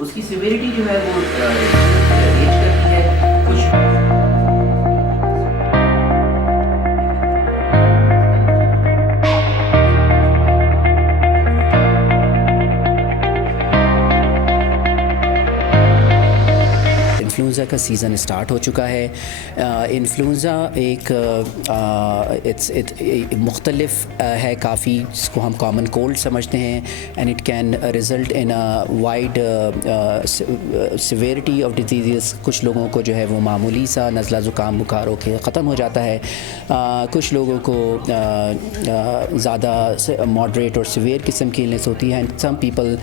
उसकी सिवियरिटी जो है वो रेंज करती है कुछ। इन्फ्लुएंज़ा का सीज़न स्टार्ट हो चुका है। इन्फ्लुएंज़ा एक मुख्तलिफ है काफ़ी, जिसको हम कॉमन कोल्ड समझते हैं, and it can result in a wide severity of disease. कुछ लोगों को जो है वो मामूली सा नज़ला ज़ुकाम बुखार होकर ख़त्म हो जाता है, कुछ लोगों को ज़्यादा मॉडरेट और सिवियर किस्म की इलनेस होती है, and some people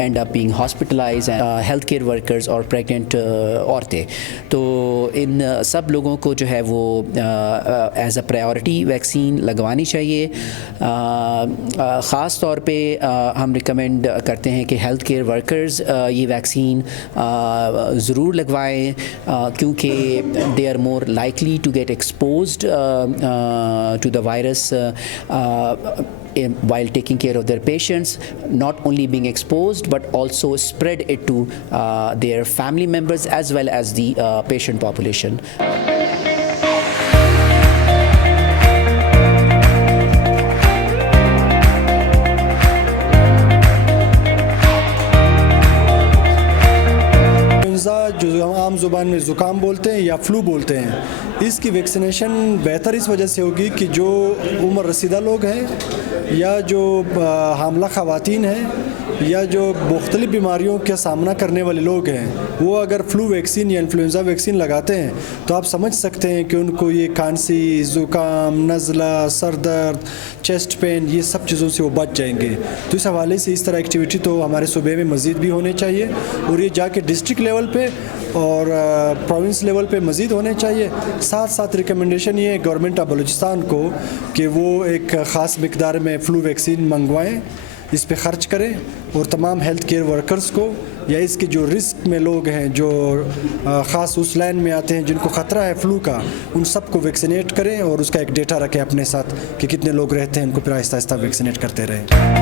end up being hospitalized, health care workers और प्रेग्नेंट औरतें। तो इन सब लोगों को जो है वो एज अ प्रायोरिटी वैक्सीन लगवानी चाहिए। ख़ास तौर पे हम रिकमेंड करते हैं कि हेल्थ केयर वर्कर्स ये वैक्सीन ज़रूर लगवाएं, क्योंकि they are more likely to get exposed to the virus while taking care of their patients, not only being exposed but also spread it to their family members as well as the patient population. जो हम आम ज़ुबान में ज़ुकाम बोलते हैं या flu बोलते हैं, इसकी वैक्सीनेशन बेहतर इस वजह से होगी कि जो उम्र रसीदा लोग हैं या जो हामला ख़वातीन हैं या जो मुख्तलिफ़ बीमारियों का सामना करने वाले लोग हैं, वो अगर फ्लू वैक्सीन या इन्फ्लुएंज़ा वैक्सीन लगाते हैं तो आप समझ सकते हैं कि उनको ये खांसी, ज़ुकाम, नज़ला, सर दर्द, चेस्ट पेन, ये सब चीज़ों से वो बच जाएंगे। तो इस हवाले से इस तरह एक्टिविटी तो हमारे सूबे में मज़ीद भी होने चाहिए, और ये जाके डिस्ट्रिक्ट लेवल पे और प्रोविंस लेवल पे मज़ीद होने चाहिए। साथ साथ रिकमेंडेशन ये है गवर्नमेंट ऑफ बलूचिस्तान को कि वो एक ख़ास मिकदार में फ़्लू वैक्सीन मंगवाएं, इस पे ख़र्च करें, और तमाम हेल्थ केयर वर्कर्स को या इसके जो रिस्क में लोग हैं, जो ख़ास उस लाइन में आते हैं जिनको ख़तरा है फ़्लू का, उन सब को वैक्सीनेट करें और उसका एक डेटा रखें अपने साथ कि कितने लोग रहते हैं, उनको फिर आहिस्ता आहिस्ता वैक्सीनेट करते रहें।